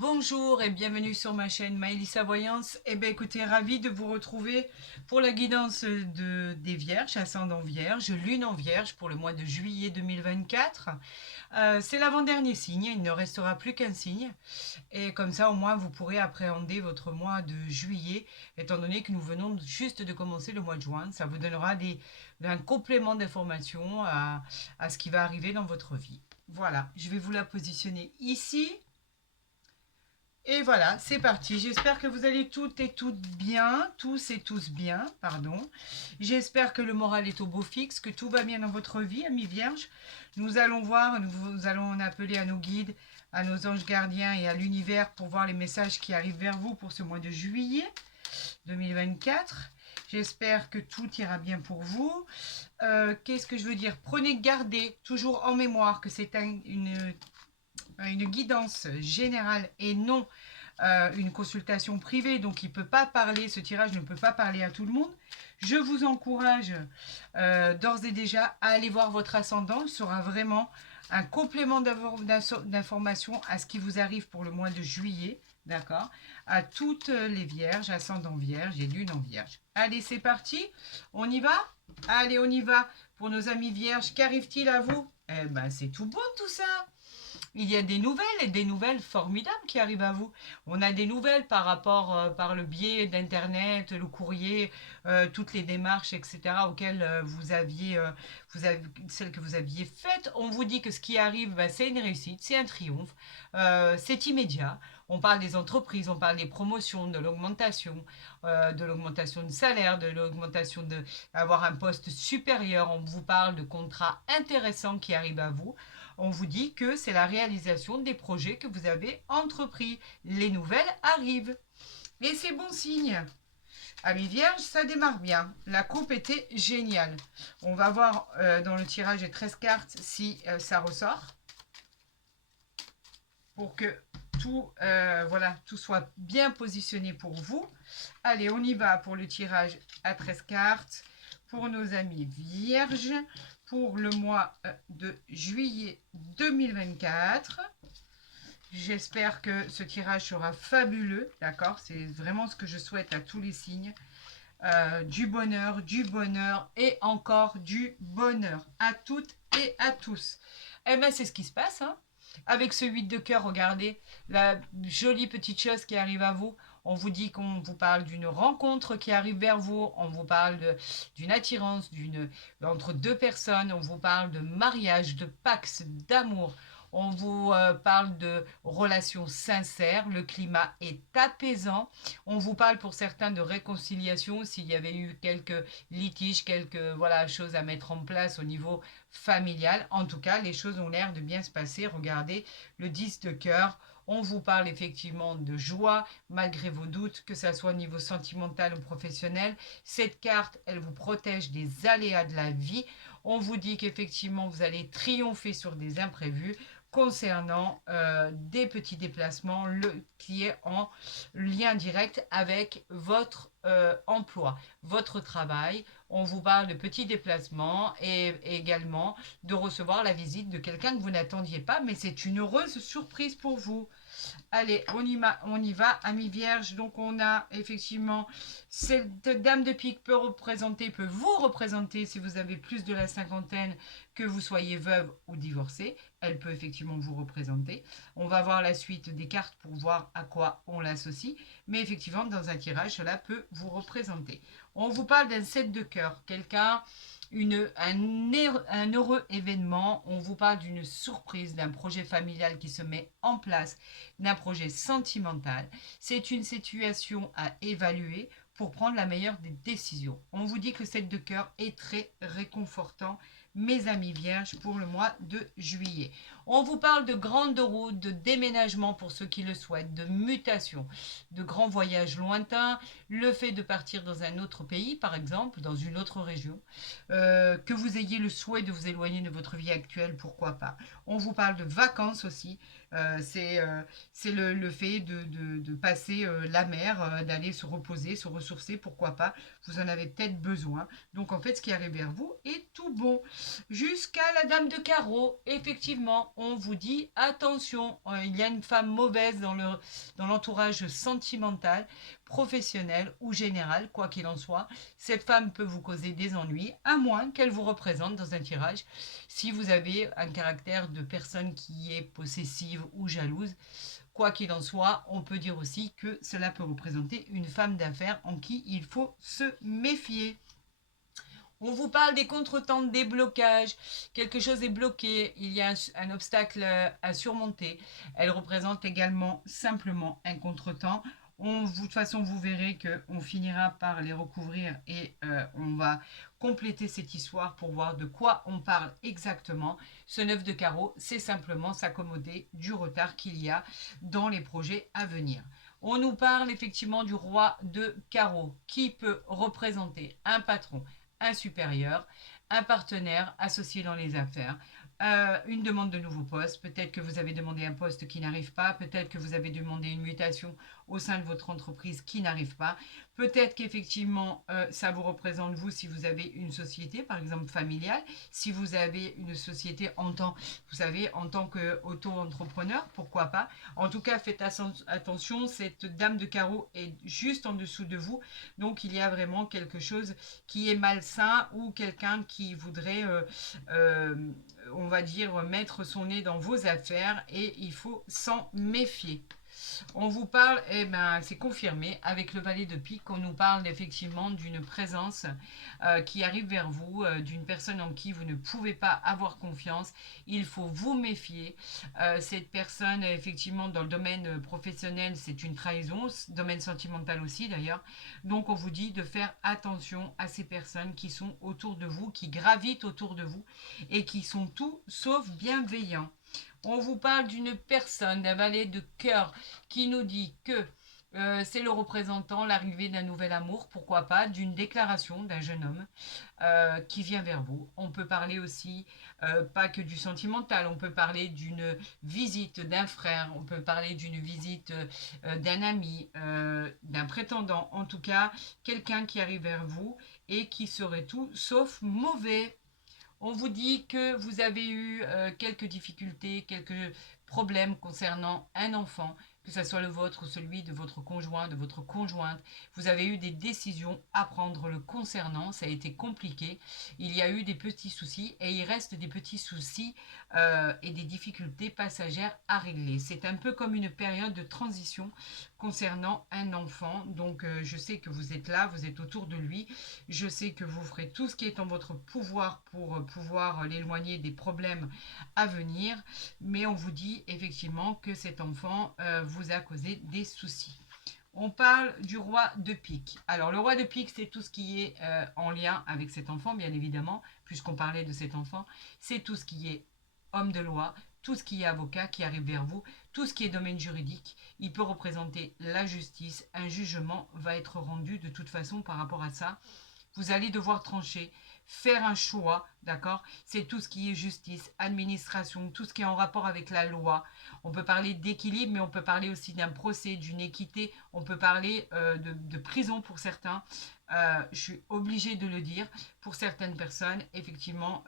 Bonjour et bienvenue sur ma chaîne Maëlissa Voyance. Eh bien écoutez, ravie de vous retrouver pour la guidance des Vierges, ascendant Vierge, Lune en Vierge pour le mois de juillet 2024. C'est l'avant-dernier signe, il ne restera plus qu'un signe. Et comme ça au moins vous pourrez appréhender votre mois de juillet, étant donné que nous venons juste de commencer le mois de juin. Ça vous donnera un complément d'information à ce qui va arriver dans votre vie. Voilà, je vais vous la positionner ici. Et voilà, c'est parti. J'espère que vous allez toutes et toutes bien, tous et tous bien, pardon. J'espère que le moral est au beau fixe, que tout va bien dans votre vie, amis vierges. Nous allons voir, nous allons en appeler à nos guides, à nos anges gardiens et à l'univers pour voir les messages qui arrivent vers vous pour ce mois de juillet 2024. J'espère que tout ira bien pour vous. Qu'est-ce que je veux dire? Gardez toujours en mémoire que c'est une guidance générale et non une consultation privée, donc il ne peut pas parler, ce tirage ne peut pas parler à tout le monde. Je vous encourage d'ores et déjà à aller voir votre ascendant. Ce sera vraiment un complément d'information à ce qui vous arrive pour le mois de juillet, d'accord? À toutes les vierges, ascendant vierge et lune en vierge. Allez, c'est parti, on y va? Allez, on y va. Pour nos amis vierges, qu'arrive-t-il à vous? Eh ben, c'est tout bon tout ça. Il y a des nouvelles et des nouvelles formidables qui arrivent à vous. On a des nouvelles par rapport, par le biais d'Internet, le courrier, toutes les démarches, etc., auxquelles celles que vous aviez faites. On vous dit que ce qui arrive, bah, c'est une réussite, c'est un triomphe, c'est immédiat. On parle des entreprises, on parle des promotions, de l'augmentation de salaire, de l'augmentation d'avoir un poste supérieur. On vous parle de contrats intéressants qui arrivent à vous. On vous dit que c'est la réalisation des projets que vous avez entrepris. Les nouvelles arrivent. Et c'est bon signe. Amis vierges, ça démarre bien. La coupe était géniale. On va voir dans le tirage des 13 cartes si ça ressort. Pour que tout soit bien positionné pour vous. Allez, on y va pour le tirage à 13 cartes. Pour nos amis vierges, pour le mois de juillet 2024. J'espère que ce tirage sera fabuleux, d'accord? C'est vraiment ce que je souhaite à tous les signes. Du bonheur et encore du bonheur à toutes et à tous. Eh bien, c'est ce qui se passe, hein. Avec ce 8 de cœur, regardez la jolie petite chose qui arrive à vous. On vous dit qu'on vous parle d'une rencontre qui arrive vers vous. On vous parle d'une attirance entre deux personnes. On vous parle de mariage, de pax, d'amour. On vous parle de relations sincères. Le climat est apaisant. On vous parle pour certains de réconciliation s'il y avait eu quelques litiges, quelques choses à mettre en place au niveau familial. En tout cas, les choses ont l'air de bien se passer. Regardez le 10 de cœur. On vous parle effectivement de joie, malgré vos doutes, que ce soit au niveau sentimental ou professionnel. Cette carte, elle vous protège des aléas de la vie. On vous dit qu'effectivement, vous allez triompher sur des imprévus concernant des petits déplacements qui est en lien direct avec votre emploi, votre travail. On vous parle de petits déplacements et également de recevoir la visite de quelqu'un que vous n'attendiez pas, mais c'est une heureuse surprise pour vous. Allez, on y va, amis vierges. Donc, on a effectivement cette dame de pique peut vous représenter si vous avez plus de la cinquantaine, que vous soyez veuve ou divorcée. Elle peut effectivement vous représenter. On va voir la suite des cartes pour voir à quoi on l'associe. Mais effectivement, dans un tirage, cela peut vous représenter. On vous parle d'un 7 de cœur. Quelqu'un un heureux événement. On vous parle d'une surprise, d'un projet familial qui se met en place, d'un projet sentimental. C'est une situation à évaluer pour prendre la meilleure des décisions. On vous dit que le 7 de cœur est très réconfortant, mes amis vierges, pour le mois de juillet. On vous parle de grandes routes, de déménagement pour ceux qui le souhaitent, de mutation, de grands voyages lointains, le fait de partir dans un autre pays, par exemple, dans une autre région, que vous ayez le souhait de vous éloigner de votre vie actuelle, pourquoi pas. On vous parle de vacances aussi. C'est le fait de passer la mer, d'aller se reposer, se ressourcer, pourquoi pas. Vous en avez peut-être besoin. Donc en fait, ce qui arrive vers vous est tout bon. Jusqu'à la dame de carreau, effectivement, on vous dit attention, il y a une femme mauvaise dans l'entourage sentimental, professionnel ou général, quoi qu'il en soit. Cette femme peut vous causer des ennuis, à moins qu'elle vous représente dans un tirage. Si vous avez un caractère de personne qui est possessive ou jalouse, quoi qu'il en soit, on peut dire aussi que cela peut représenter une femme d'affaires en qui il faut se méfier. On vous parle des contretemps, des blocages, quelque chose est bloqué, il y a un obstacle à surmonter. Elle représente également simplement un contretemps. De toute façon, vous verrez qu'on finira par les recouvrir et on va compléter cette histoire pour voir de quoi on parle exactement. Ce 9 de carreau, c'est simplement s'accommoder du retard qu'il y a dans les projets à venir. On nous parle effectivement du roi de carreau qui peut représenter un patron, un supérieur, un partenaire associé dans les affaires, une demande de nouveau poste. Peut-être que vous avez demandé un poste qui n'arrive pas. Peut-être que vous avez demandé une mutation au sein de votre entreprise qui n'arrive pas. Peut-être qu'effectivement, ça vous représente vous si vous avez une société, par exemple familiale. Si vous avez une société en tant, vous savez, en tant qu'auto-entrepreneur, pourquoi pas. En tout cas, faites attention, cette dame de carreau est juste en dessous de vous. Donc, il y a vraiment quelque chose qui est malsain ou quelqu'un qui voudrait on va dire, mettre son nez dans vos affaires et il faut s'en méfier. On vous parle, eh ben, c'est confirmé, avec le valet de pique, on nous parle effectivement d'une présence qui arrive vers vous, d'une personne en qui vous ne pouvez pas avoir confiance. Il faut vous méfier. Cette personne, effectivement, dans le domaine professionnel, c'est une trahison, domaine sentimental aussi d'ailleurs. Donc on vous dit de faire attention à ces personnes qui sont autour de vous, qui gravitent autour de vous et qui sont tout sauf bienveillants. On vous parle d'une personne, d'un valet de cœur, qui nous dit que c'est le représentant, l'arrivée d'un nouvel amour, pourquoi pas, d'une déclaration d'un jeune homme qui vient vers vous. On peut parler aussi, pas que du sentimental, on peut parler d'une visite d'un frère, on peut parler d'une visite d'un ami, d'un prétendant, en tout cas, quelqu'un qui arrive vers vous et qui serait tout sauf mauvais. On vous dit que vous avez eu quelques difficultés, quelques problèmes concernant un enfant, que ce soit le vôtre ou celui de votre conjoint, de votre conjointe. Vous avez eu des décisions à prendre le concernant, ça a été compliqué. Il y a eu des petits soucis et il reste des petits soucis et des difficultés passagères à régler. C'est un peu comme une période de transition concernant un enfant. Donc je sais que vous êtes là, vous êtes autour de lui. Je sais que vous ferez tout ce qui est en votre pouvoir pour pouvoir l'éloigner des problèmes à venir. Mais on vous dit effectivement que cet enfant vous a causé des soucis. On parle du roi de pique. Alors le roi de pique, c'est tout ce qui est en lien avec cet enfant, bien évidemment, puisqu'on parlait de cet enfant. C'est tout ce qui est homme de loi, tout ce qui est avocat qui arrive vers vous, tout ce qui est domaine juridique. Il peut représenter la justice. Un jugement va être rendu de toute façon par rapport à ça. Vous allez devoir trancher, faire un choix, d'accord? C'est tout ce qui est justice, administration, tout ce qui est en rapport avec la loi. On peut parler d'équilibre, mais on peut parler aussi d'un procès, d'une équité. On peut parler de prison pour certains. Je suis obligée de le dire. Pour certaines personnes, effectivement,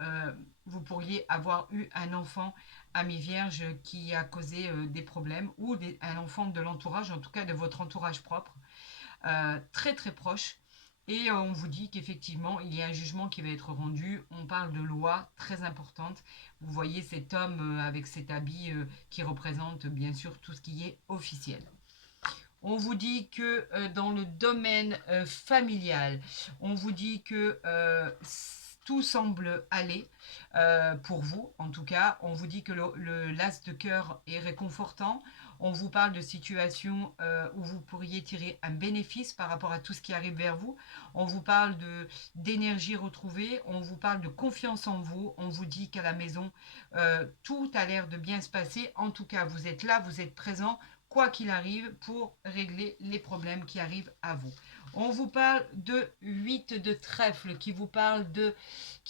vous pourriez avoir eu un enfant à mi-vierge qui a causé des problèmes ou un enfant de l'entourage, en tout cas de votre entourage propre, très très proche. Et on vous dit qu'effectivement, il y a un jugement qui va être rendu. On parle de loi très importante. Vous voyez cet homme avec cet habit qui représente bien sûr tout ce qui est officiel. On vous dit que dans le domaine familial, on vous dit que tout semble aller pour vous. En tout cas, on vous dit que l'as de cœur est réconfortant. On vous parle de situations où vous pourriez tirer un bénéfice par rapport à tout ce qui arrive vers vous. On vous parle d'énergie retrouvée. On vous parle de confiance en vous. On vous dit qu'à la maison, tout a l'air de bien se passer. En tout cas, vous êtes là, vous êtes présent, quoi qu'il arrive, pour régler les problèmes qui arrivent à vous. On vous parle de 8 de trèfle qui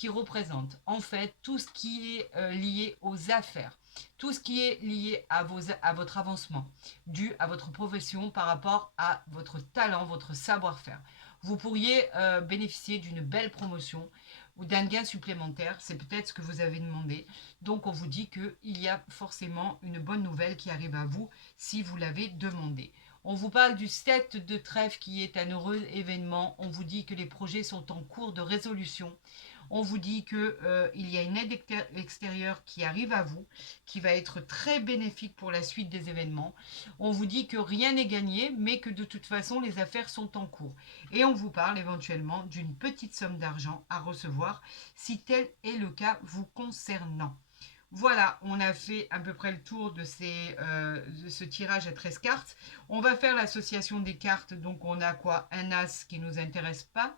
représente en fait tout ce qui est lié aux affaires. Tout ce qui est lié à votre avancement, dû à votre profession par rapport à votre talent, votre savoir-faire. Vous pourriez bénéficier d'une belle promotion. ou d'un gain supplémentaire. C'est peut-être ce que vous avez demandé. Donc, on vous dit qu'il y a forcément une bonne nouvelle qui arrive à vous si vous l'avez demandé. On vous parle du 7 de trèfle qui est un heureux événement. On vous dit que les projets sont en cours de résolution. On vous dit qu'il y a une aide extérieure qui arrive à vous, qui va être très bénéfique pour la suite des événements. On vous dit que rien n'est gagné, mais que de toute façon, les affaires sont en cours. Et on vous parle éventuellement d'une petite somme d'argent à recevoir, si tel est le cas vous concernant. Voilà, on a fait à peu près le tour de ce tirage à 13 cartes. On va faire l'association des cartes. Donc, on a quoi? Un as qui ne nous intéresse pas.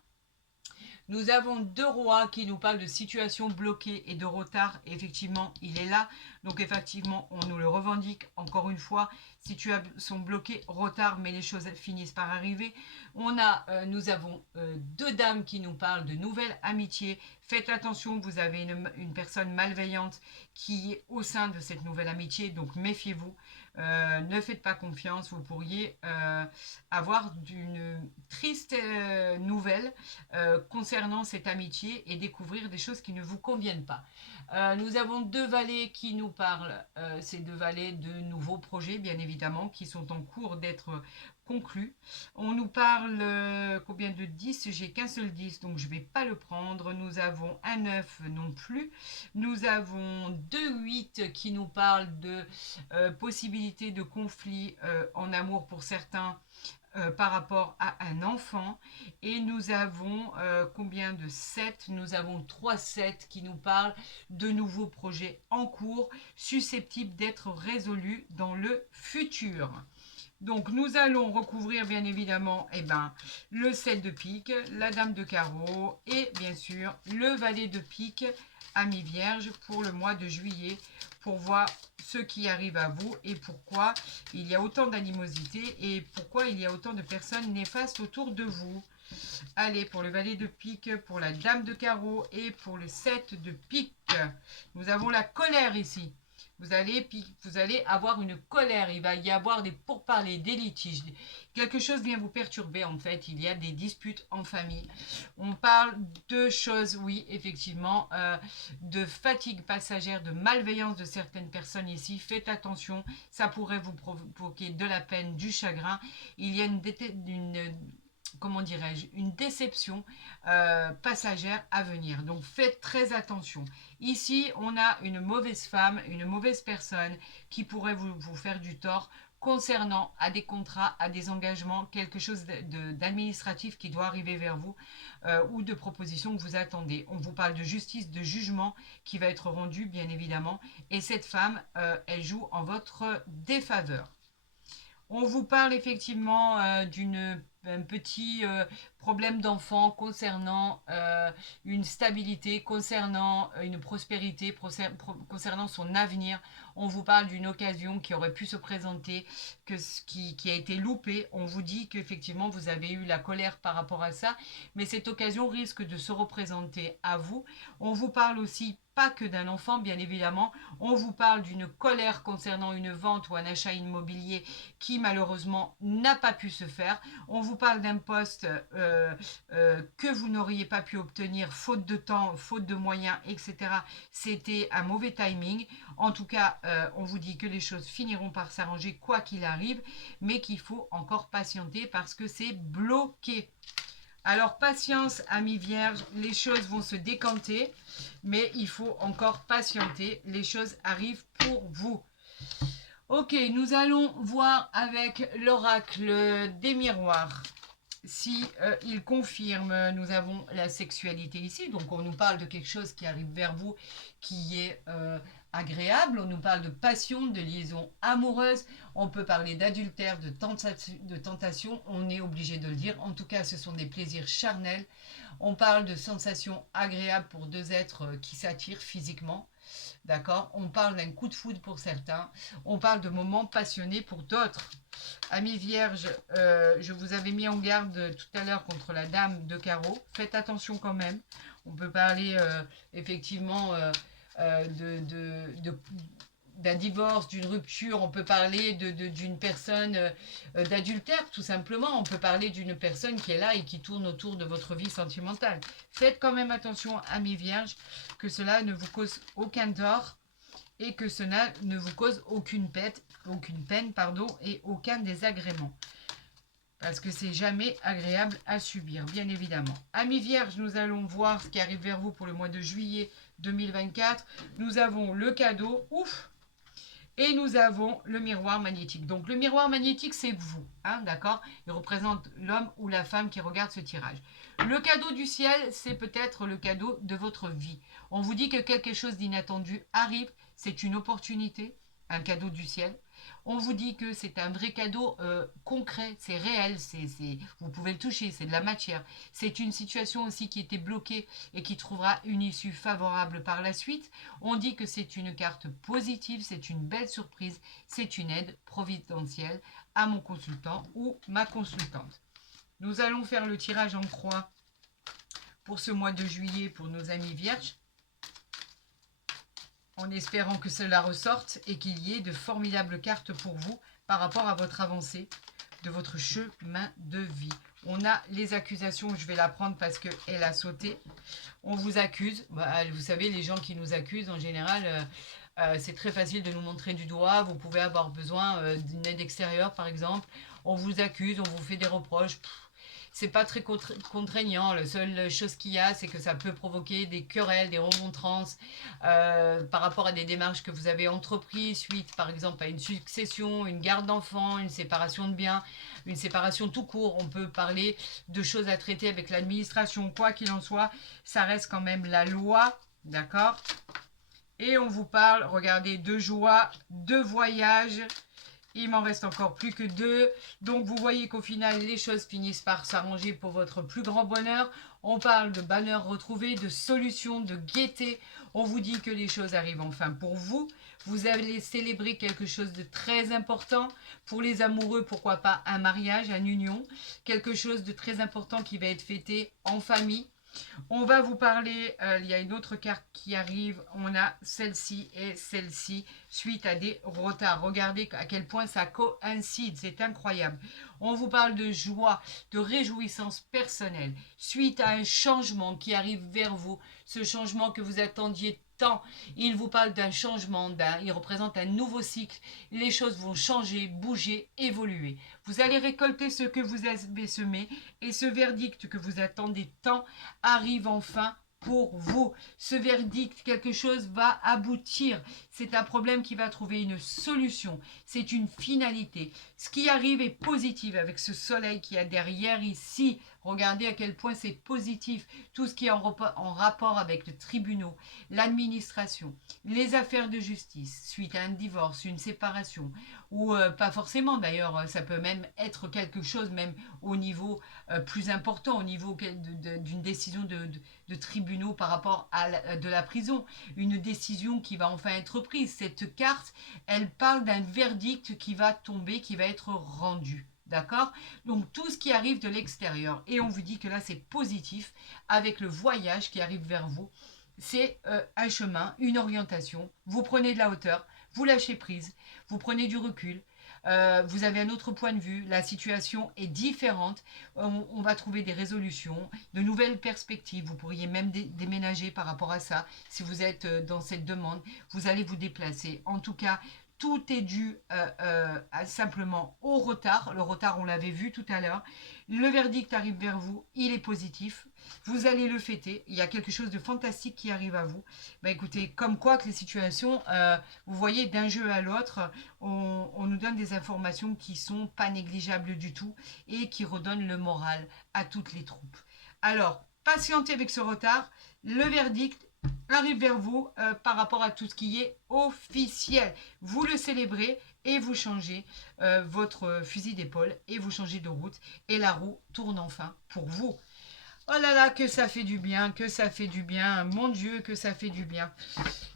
Nous avons 2 rois qui nous parlent de situation bloquée et de retard. Effectivement, il est là. Donc, effectivement, on nous le revendique. Encore une fois, situation bloquée, retard, mais les choses finissent par arriver. Nous avons 2 dames qui nous parlent de nouvelles amitiés. Faites attention, vous avez une personne malveillante qui est au sein de cette nouvelle amitié. Donc, méfiez-vous. Ne faites pas confiance, vous pourriez avoir une triste nouvelle concernant cette amitié et découvrir des choses qui ne vous conviennent pas. Nous avons 2 valets qui nous parlent, ces 2 valets de nouveaux projets bien évidemment qui sont en cours d'être conclus. On nous parle combien de 10? J'ai qu'un seul 10 donc je ne vais pas le prendre. Nous avons un 9 non plus. Nous avons 2 8 qui nous parlent de possibilité de conflit en amour pour certains par rapport à un enfant. Et nous avons combien de 7? Nous avons 3 7 qui nous parlent de nouveaux projets en cours susceptibles d'être résolus dans le futur. Donc, nous allons recouvrir bien évidemment le 7 de pique, la dame de carreau et bien sûr le valet de pique à mi-vierge pour le mois de juillet pour voir ce qui arrive à vous et pourquoi il y a autant d'animosité et pourquoi il y a autant de personnes néfastes autour de vous. Allez, pour le valet de pique, pour la dame de carreau et pour le 7 de pique, nous avons la colère ici. Vous allez avoir une colère, il va y avoir des pourparlers, des litiges. Quelque chose vient vous perturber en fait, il y a des disputes en famille. On parle de choses, oui, effectivement, de fatigue passagère, de malveillance de certaines personnes ici. Faites attention, ça pourrait vous provoquer de la peine, du chagrin. Il y a comment dirais-je, une déception passagère à venir. Donc faites très attention. Ici, on a une mauvaise femme, une mauvaise personne qui pourrait vous faire du tort concernant à des contrats, à des engagements, quelque chose d'administratif qui doit arriver vers vous ou de propositions que vous attendez. On vous parle de justice, de jugement qui va être rendu, bien évidemment. Et cette femme, elle joue en votre défaveur. On vous parle effectivement d'un petit problème d'enfant concernant une stabilité, concernant une prospérité, concernant son avenir. On vous parle d'une occasion qui aurait pu se présenter, qui a été loupée. On vous dit qu'effectivement vous avez eu la colère par rapport à ça, mais cette occasion risque de se représenter à vous. On vous parle aussi pas que d'un enfant, bien évidemment. On vous parle d'une colère concernant une vente ou un achat immobilier qui malheureusement n'a pas pu se faire. On vous parle d'un poste que vous n'auriez pas pu obtenir faute de temps, faute de moyens, etc. C'était un mauvais timing. En tout cas, on vous dit que les choses finiront par s'arranger quoi qu'il arrive, mais qu'il faut encore patienter parce que c'est bloqué. Alors, patience, amis vierges, les choses vont se décanter, mais il faut encore patienter. Les choses arrivent pour vous. Ok, nous allons voir avec l'oracle des miroirs. Si il confirme, nous avons la sexualité ici, donc on nous parle de quelque chose qui arrive vers vous, qui est agréable, on nous parle de passion, de liaison amoureuse, on peut parler d'adultère, de tentation, on est obligé de le dire, en tout cas ce sont des plaisirs charnels, on parle de sensations agréables pour 2 êtres qui s'attirent physiquement, d'accord, on parle d'un coup de foudre pour certains, on parle de moments passionnés pour d'autres. Amis vierges, je vous avais mis en garde tout à l'heure contre la dame de carreau. Faites attention quand même. On peut parler effectivement d'un divorce, d'une rupture, on peut parler d'une personne d'adultère, tout simplement. On peut parler d'une personne qui est là et qui tourne autour de votre vie sentimentale. Faites quand même attention, amis vierges, que cela ne vous cause aucun tort et que cela ne vous cause aucune peine, et aucun désagrément. Parce que c'est jamais agréable à subir, bien évidemment. Amis vierges, nous allons voir ce qui arrive vers vous pour le mois de juillet 2024. Nous avons le cadeau, ouf, et nous avons le miroir magnétique. Donc le miroir magnétique, c'est vous, hein, d'accord? Il représente l'homme ou la femme qui regarde ce tirage. Le cadeau du ciel, c'est peut-être le cadeau de votre vie. On vous dit que quelque chose d'inattendu arrive, c'est une opportunité, un cadeau du ciel. On vous dit que c'est un vrai cadeau concret, c'est réel, vous pouvez le toucher, c'est de la matière. C'est une situation aussi qui était bloquée et qui trouvera une issue favorable par la suite. On dit que c'est une carte positive, c'est une belle surprise, c'est une aide providentielle à mon consultant ou ma consultante. Nous allons faire le tirage en croix pour ce mois de juillet pour nos amis vierges, en espérant que cela ressorte et qu'il y ait de formidables cartes pour vous par rapport à votre avancée de votre chemin de vie. On a les accusations, je vais la prendre parce qu'elle a sauté. On vous accuse, vous savez, les gens qui nous accusent, en général, c'est très facile de nous montrer du doigt. Vous pouvez avoir besoin d'une aide extérieure, par exemple. On vous accuse, on vous fait des reproches. C'est pas très contraignant. La seule chose qu'il y a, c'est que ça peut provoquer des querelles, des remontrances par rapport à des démarches que vous avez entreprises suite, par exemple, à une succession, une garde d'enfants, une séparation de biens, une séparation tout court. On peut parler de choses à traiter avec l'administration. Quoi qu'il en soit, ça reste quand même la loi, d'accord? Et on vous parle, regardez, de joie, de voyage. Il m'en reste encore plus que 2. Donc, vous voyez qu'au final, les choses finissent par s'arranger pour votre plus grand bonheur. On parle de bonheur retrouvé, de solutions, de gaieté. On vous dit que les choses arrivent enfin pour vous. Vous allez célébrer quelque chose de très important. Pour les amoureux, pourquoi pas un mariage, une union. Quelque chose de très important qui va être fêté en famille. On va vous parler, il y a une autre carte qui arrive, on a celle-ci et celle-ci suite à des retards. Regardez à quel point ça coïncide, c'est incroyable. On vous parle de joie, de réjouissance personnelle suite à un changement qui arrive vers vous, ce changement que vous attendiez tant. Il vous parle d'un changement, il représente un nouveau cycle. Les choses vont changer, bouger, évoluer. Vous allez récolter ce que vous avez semé et ce verdict que vous attendez tant arrive enfin pour vous. Ce verdict, quelque chose va aboutir. C'est un problème qui va trouver une solution. C'est une finalité. Ce qui arrive est positif avec ce soleil qui a derrière ici. Regardez à quel point c'est positif. Tout ce qui est en rapport avec le tribunal, l'administration, les affaires de justice, suite à un divorce, une séparation, ou pas forcément d'ailleurs, ça peut même être quelque chose même au niveau plus important, au niveau d'une décision de tribunaux par rapport à de la prison, une décision qui va enfin être prise. Cette carte, elle parle d'un verdict qui va tomber, qui va être rendu. D'accord? Donc tout ce qui arrive de l'extérieur. Et on vous dit que là c'est positif avec le voyage qui arrive vers vous. C'est un chemin, une orientation. Vous prenez de la hauteur, vous lâchez prise, vous prenez du recul. Vous avez un autre point de vue, la situation est différente, on va trouver des résolutions, de nouvelles perspectives, vous pourriez même déménager par rapport à ça, si vous êtes dans cette demande, vous allez vous déplacer. En tout cas, tout est dû simplement au retard. Le retard, on l'avait vu tout à l'heure. Le verdict arrive vers vous, il est positif. Vous allez le fêter. Il y a quelque chose de fantastique qui arrive à vous. Bah, écoutez, comme quoi que les situations, vous voyez, d'un jeu à l'autre, on nous donne des informations qui sont pas négligeables du tout et qui redonnent le moral à toutes les troupes. Alors, patientez avec ce retard. Le verdict arrive vers vous par rapport à tout ce qui est officiel. Vous le célébrez et vous changez votre fusil d'épaule et vous changez de route et la roue tourne enfin pour vous. Oh là là, que ça fait du bien, que ça fait du bien. Mon Dieu, que ça fait du bien.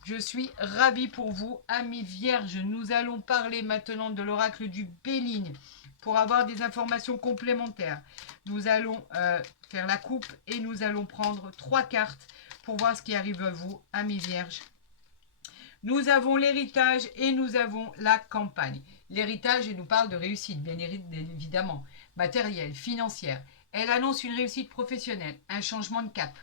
Je suis ravie pour vous, amis vierges. Nous allons parler maintenant de l'oracle du Béligne. Pour avoir des informations complémentaires, nous allons faire la coupe et nous allons prendre 3 cartes pour voir ce qui arrive à vous, amis vierges. Nous avons l'héritage et nous avons la campagne. L'héritage, elle nous parle de réussite, bien évidemment, matérielle, financière. Elle annonce une réussite professionnelle, un changement de cap.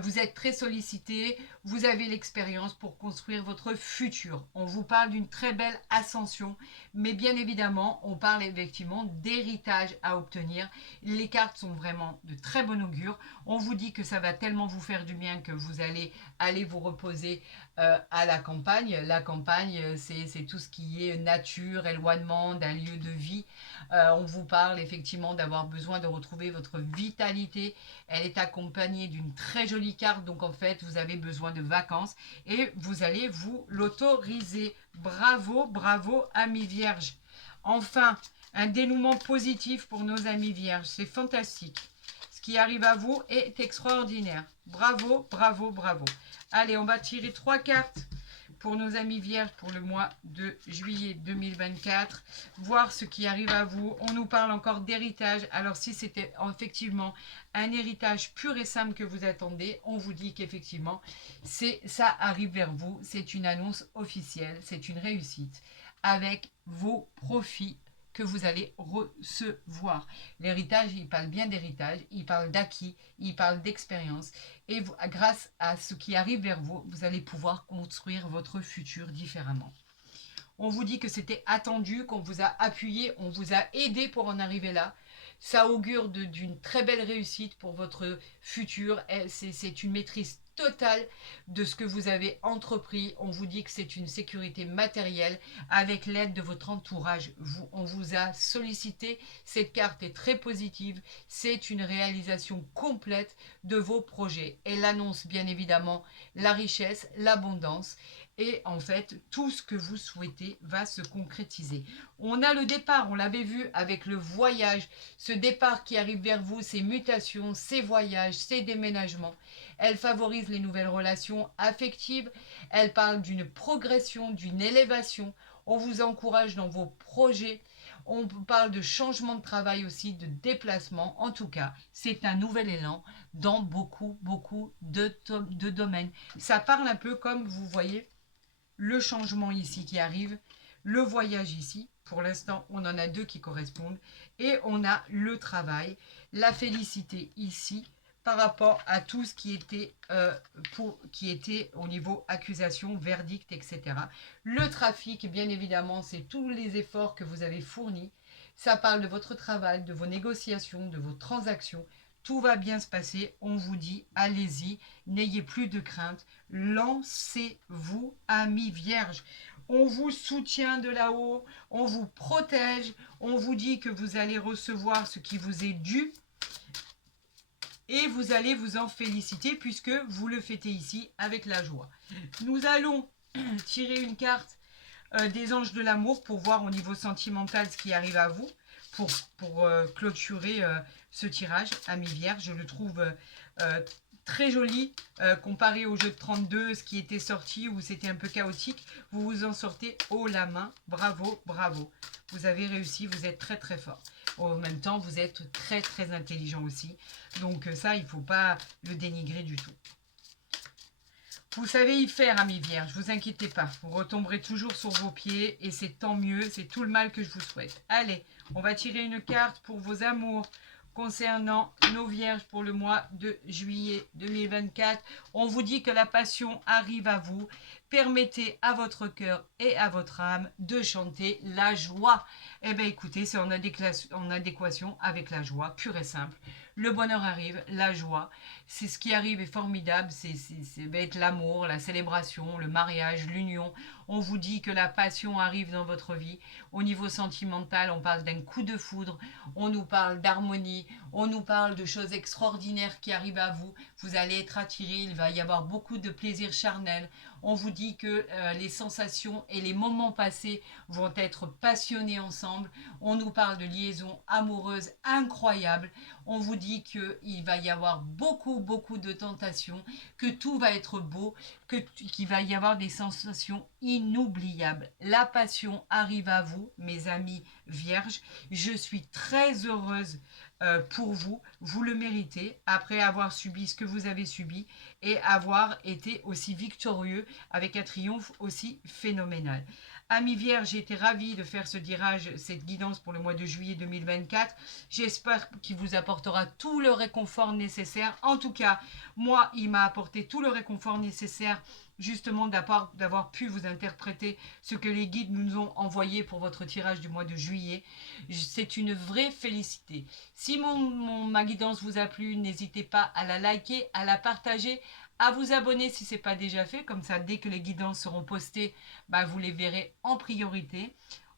Vous êtes très sollicité, vous avez l'expérience pour construire votre futur. On vous parle d'une très belle ascension, mais bien évidemment, on parle effectivement d'héritage à obtenir. Les cartes sont vraiment de très bon augure. On vous dit que ça va tellement vous faire du bien que vous allez aller vous reposer à la campagne. La campagne, c'est tout ce qui est nature, éloignement d'un lieu de vie. On vous parle effectivement d'avoir besoin de retrouver votre vitalité. Elle est accompagnée d'une très jolie carte, donc en fait, vous avez besoin de vacances et vous allez vous l'autoriser. Bravo, bravo, amis vierges. Enfin, un dénouement positif pour nos amis vierges. C'est fantastique. Ce qui arrive à vous est extraordinaire. Bravo, bravo, bravo. Allez, on va tirer 3 cartes pour nos amis vierges pour le mois de juillet 2024, voir ce qui arrive à vous. On nous parle encore d'héritage. Alors si c'était effectivement un héritage pur et simple que vous attendez, on vous dit qu'effectivement ça arrive vers vous. C'est une annonce officielle, c'est une réussite avec vos profits que vous allez recevoir. L'héritage, il parle bien d'héritage, il parle d'acquis, il parle d'expérience. Et vous, grâce à ce qui arrive vers vous, vous allez pouvoir construire votre futur différemment. On vous dit que c'était attendu, qu'on vous a appuyé, on vous a aidé pour en arriver là. Ça augure d'une très belle réussite pour votre futur. C'est une maîtrise totale de ce que vous avez entrepris. On vous dit que c'est une sécurité matérielle avec l'aide de votre entourage. On vous a sollicité. Cette carte est très positive. C'est une réalisation complète de vos projets. Elle annonce bien évidemment la richesse, l'abondance. Et en fait, tout ce que vous souhaitez va se concrétiser. On a le départ, on l'avait vu avec le voyage. Ce départ qui arrive vers vous, ces mutations, ces voyages, ces déménagements. Elle favorise les nouvelles relations affectives. Elle parle d'une progression, d'une élévation. On vous encourage dans vos projets. On parle de changement de travail aussi, de déplacement. En tout cas, c'est un nouvel élan dans beaucoup de domaines. Ça parle un peu comme vous voyez le changement ici qui arrive, le voyage ici. Pour l'instant, on en a 2 qui correspondent. Et on a le travail, la félicité ici par rapport à tout ce qui était au niveau accusation, verdict, etc. Le trafic, bien évidemment, c'est tous les efforts que vous avez fournis. Ça parle de votre travail, de vos négociations, de vos transactions. Tout va bien se passer. On vous dit, allez-y, n'ayez plus de crainte. Lancez-vous, amis vierges. On vous soutient de là-haut, on vous protège, on vous dit que vous allez recevoir ce qui vous est dû et vous allez vous en féliciter puisque vous le fêtez ici avec la joie. Nous allons tirer une carte des anges de l'amour pour voir au niveau sentimental ce qui arrive à vous, pour clôturer ce tirage, amis vierges. Je le trouve très joli comparé au jeu de 32, ce qui était sorti où c'était un peu chaotique. Vous vous en sortez haut la main. Bravo, bravo. Vous avez réussi, vous êtes très très fort. En même temps, vous êtes très très intelligent aussi. Donc ça, il ne faut pas le dénigrer du tout. Vous savez y faire, amis vierges, ne vous inquiétez pas. Vous retomberez toujours sur vos pieds et c'est tant mieux, c'est tout le mal que je vous souhaite. Allez, on va tirer une carte pour vos amours concernant nos vierges pour le mois de juillet 2024. On vous dit que la passion arrive à vous. Permettez à votre cœur et à votre âme de chanter la joie. Eh bien, écoutez, c'est en adéquation avec la joie, pure et simple. Le bonheur arrive, la joie. C'est ce qui arrive est formidable. C'est va être l'amour, la célébration, le mariage, l'union. On vous dit que la passion arrive dans votre vie. Au niveau sentimental, on parle d'un coup de foudre. On nous parle d'harmonie. On nous parle de choses extraordinaires qui arrivent à vous. Vous allez être attirés. Il va y avoir beaucoup de plaisir charnel. On vous dit que les sensations et les moments passés vont être passionnés ensemble. ensemble. On nous parle de liaison amoureuse incroyable. On vous dit qu'il va y avoir beaucoup de tentations, que tout va être beau, qu'il va y avoir des sensations inoubliables. La passion arrive à vous, mes amis vierges. Je suis très heureuse pour vous. Vous le méritez après avoir subi ce que vous avez subi et avoir été aussi victorieux avec un triomphe aussi phénoménal. Amis vierges, j'ai été ravie de faire ce tirage, cette guidance pour le mois de juillet 2024. J'espère qu'il vous apportera tout le réconfort nécessaire. En tout cas, moi, il m'a apporté tout le réconfort nécessaire justement d'avoir pu vous interpréter ce que les guides nous ont envoyé pour votre tirage du mois de juillet. C'est une vraie félicité. Si ma guidance vous a plu, n'hésitez pas à la liker, à la partager, à vous abonner si ce n'est pas déjà fait. Comme ça, dès que les guidances seront postées, vous les verrez en priorité.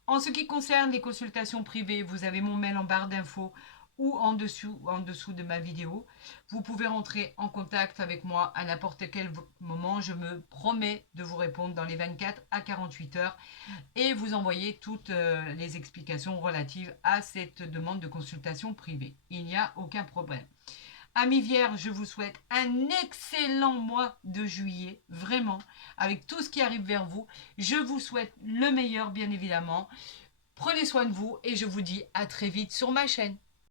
En ce qui concerne les consultations privées, vous avez mon mail en barre d'infos ou en dessous de ma vidéo. Vous pouvez rentrer en contact avec moi à n'importe quel moment. Je me promets de vous répondre dans les 24 à 48 heures et vous envoyer toutes les explications relatives à cette demande de consultation privée. Il n'y a aucun problème. Amis vierges, je vous souhaite un excellent mois de juillet, vraiment, avec tout ce qui arrive vers vous. Je vous souhaite le meilleur, bien évidemment. Prenez soin de vous et je vous dis à très vite sur ma chaîne.